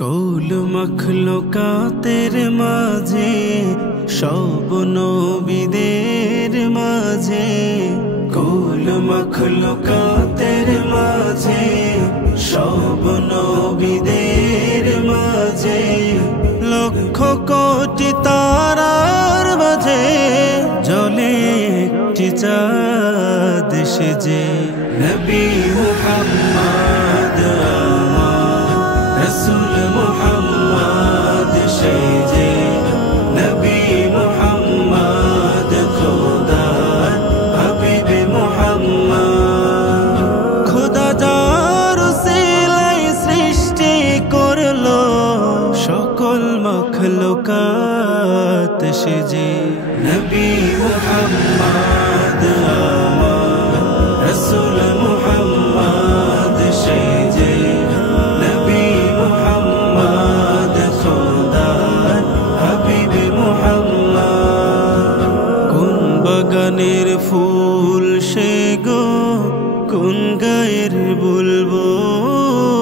কৌল মখলুকাতের মাঝে সব নবীদের মাঝে, কৌল মখলুকাতের মাঝে সব নবীদের মাঝে, লক্ষ কোটি তারার মাঝে জ্বলে একটি চাঁদ সেজে। নবী মুহাম্মদ রসুল মুহাম্মদ সেজে, নবী মুহাম্মদ খোদার হাবিব মুহাম্মদ। খোদা যার উসিলাই সৃষ্টি করলো সকল মখলুকাত সেজে। নবী মুহাম্মদ রসুল মুহাম্মদ সেজে, নবী মুহাম্মদ খোদার হাবিব মুহাম্মদ। কোন বাগানের ফুল সে গো, কোন গায়ের বুলবুল,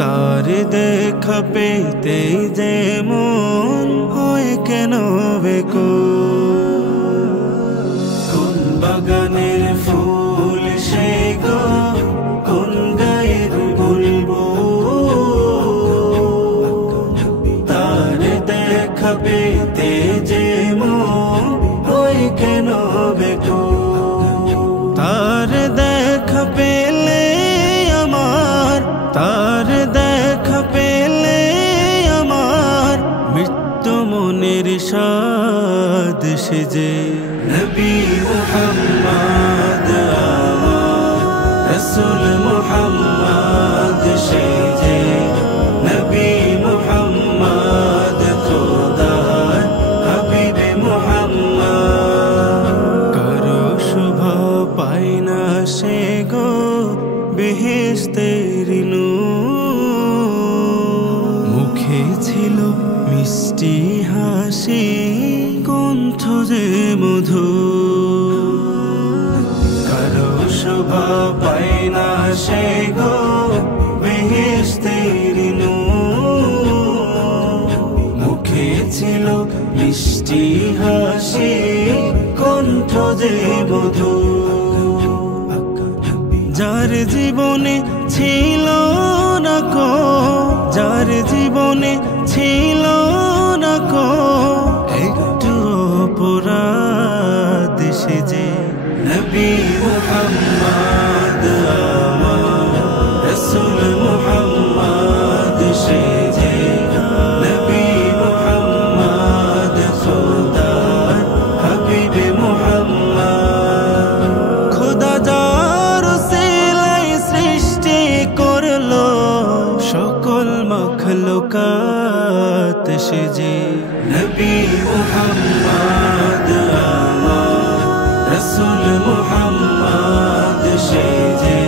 তার দেখা পেতে যে মন হয় কেন বেকুল। কোন বাগানের ফুল সে গো, কোন গায়ের বুলবুল, তার দেখা পেতে যে মন হয় কেন বেকুল। তার দেখা পেলে আমার, তার দেখা পেলে আমার মৃত্যু মনের সাদ সেজে। নবী মুহাম্মদ রসুল মুহাম্মদ সেজে, নবী মুহাম্মদ খোদার হাবিব মুহাম্মদ। কারো শোভা পায় না সে গো বেহেশতের নূর, মুখে ছিল মিষ্টি হাসি, কণ্ঠ যে মধুর। কারো শোভা পায় না সে গো বেহেশতের নূর, মুখে ছিল মিষ্টি হাসি, কণ্ঠ যে মধুর। যার জীবনে ছিল না কো, যার জীবনে ছিল না কো একটু অপরাধ সেজে। নবী মুহাম্মদ রসুল মুহাম্মদ সেজে, নবী মুহাম্মদ খোদার হাবিব মুহাম্মদ। খোদা যার উসিলাই সৃষ্টি করলো সকল মখলুকাত সেজে। নবী মুহাম্মদ রসুল মুহাম্মদ সেজে,